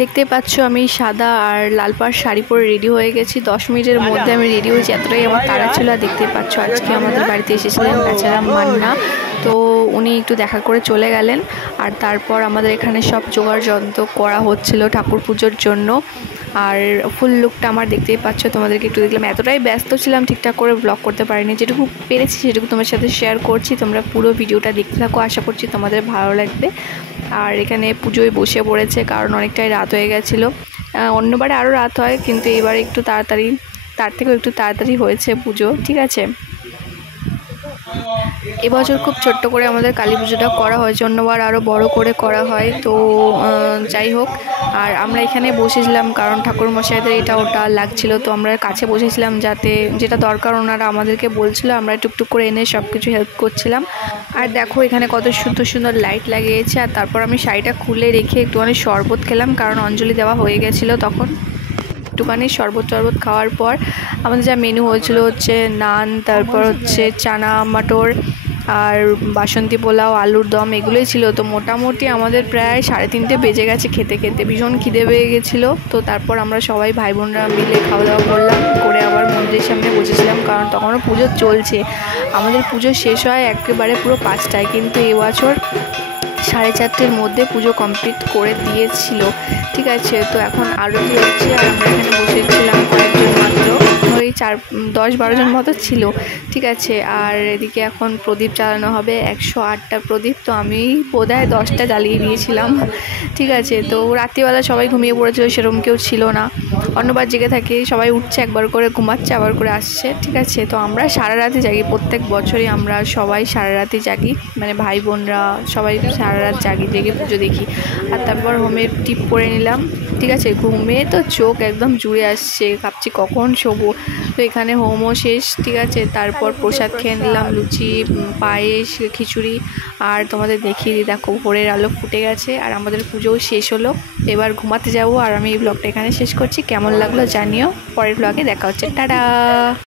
দেখতে পাচ্ছ আমি সাদা আর লাল পাড় শাড়ি পরে রেডি হয়ে গেছি। 10 মিনিটের মধ্যে আমি রেডি হয়েছি, এতটাই আমার তাড়া ছিল। আর দেখতে পাচ্ছ আজকে আমাদের বাড়িতে এসেছিলেন বেচারা মান্না, তো উনি একটু দেখা করে চলে গেলেন। আর তারপর আমাদের এখানে সব জোগাড় যন্ত্র করা হচ্ছিল ঠাকুর পুজোর জন্য। আর ফুল লুকটা আমার দেখতেই পাচ্ছ, তোমাদেরকে একটু দেখলাম। এতটাই ব্যস্ত ছিলাম ঠিকঠাক করে ব্লগ করতে পারিনি, যেটুকু পেরেছি সেটুকু তোমার সাথে শেয়ার করছি। তোমরা পুরো ভিডিওটা দেখতে থাকো, আশা করছি তোমাদের ভালো লাগবে। আর এখানে পুজোয় বসে পড়েছে, কারণ অনেকটাই রাত হয়ে গেছিলো। অন্যবারে আরও রাত হয়, কিন্তু এবার একটু তাড়াতাড়ি, তার থেকেও একটু তাড়াতাড়ি হয়েছে পুজো, ঠিক আছে। এবছর খুব ছোট্ট করে আমাদের কালী পুজোটা করা হয়েছে, অন্যবার আরও বড় করে করা হয়। তো যাই হোক, আর আমরা এখানে বসেছিলাম কারণ ঠাকুরমশাইদের এটা ওটা লাগছিল, তো আমরা কাছে বসেছিলাম, যাতে যেটা দরকার ওনারা আমাদেরকে বলছিল, আমরা টুকটুক করে এনে সব কিছু হেল্প করছিলাম। আর দেখো এখানে কত সুন্দর সুন্দর লাইট লাগিয়েছে। আর তারপর আমি শাড়িটা খুলে রেখে একটুখানি শরবত খেলাম, কারণ অঞ্জলি দেওয়া হয়ে গেছিলো তখন। একটুখানি শরবত খাওয়ার পর আমাদের যা মেনু হয়েছিল হচ্ছে নান, তারপর হচ্ছে চানা মটর আর বাসন্তী পোলাও, আলুর দম, এগুলোই ছিল। তো মোটামুটি আমাদের প্রায় 3:30 বেজে গেছে খেতে খেতে, ভীষণ খিদে পেয়ে গেছিলো। তো তারপর আমরা সবাই ভাই বোনরা মিলে খাওয়া দাওয়া করলাম, করে আবার মন্দিরের সামনে বসেছিলাম, কারণ তখনও পুজো চলছে। আমাদের পুজো শেষ হয় একেবারে পুরো 5টায়, কিন্তু এবছর 4:30-র মধ্যে পুজো কমপ্লিট করে দিয়েছিল, ঠিক আছে। তো এখন আরতি হচ্ছে, আর আমরা এখানে বসেছিলাম কয়েকজন মাত্র, ওই 10-12 জন মতো ছিল, ঠিক আছে। আর এদিকে এখন প্রদীপ জ্বালানো হবে, 108টা প্রদীপ। তো আমি বোধহয় 10টা জ্বালিয়ে দিয়েছিলাম, ঠিক আছে। তো রাত্রিবেলা সবাই ঘুমিয়ে পড়েছিল, সেরকম কেউ ছিল না। অন্যবার জেগে থাকে, সবাই উঠছে, একবার করে ঘুমাচ্ছে, আবার করে আসছে, ঠিক আছে। তো আমরা সারা রাতে জাগি, প্রত্যেক বছরই আমরা সবাই সারা রাতে জাগি, মানে ভাই বোনরা সবাই সারা রাত জাগি, জেগে পুজো দেখি। আর তারপর হোমের টিপ পরে নিলাম, ঠিক আছে। ঘুমে তো চোখ একদম জুড়ে আসছে, ভাবছি কখন শোবো। তো এখানে হোমও শেষ, ঠিক আছে। তারপর প্রসাদ খেয়ে নিলাম, লুচি, পায়েস, খিচুড়ি। আর তোমাদের দেখিয়ে দিই, দেখো ভোরের আলো ফুটে গেছে, আর আমাদের পুজোও শেষ হলো। এবার ঘুমাতে যাবো। আর আমি এই ব্লগটা এখানে শেষ করছি। কেমন লাগলো জানিও, পরের ব্লগে দেখা হচ্ছে, টাটা।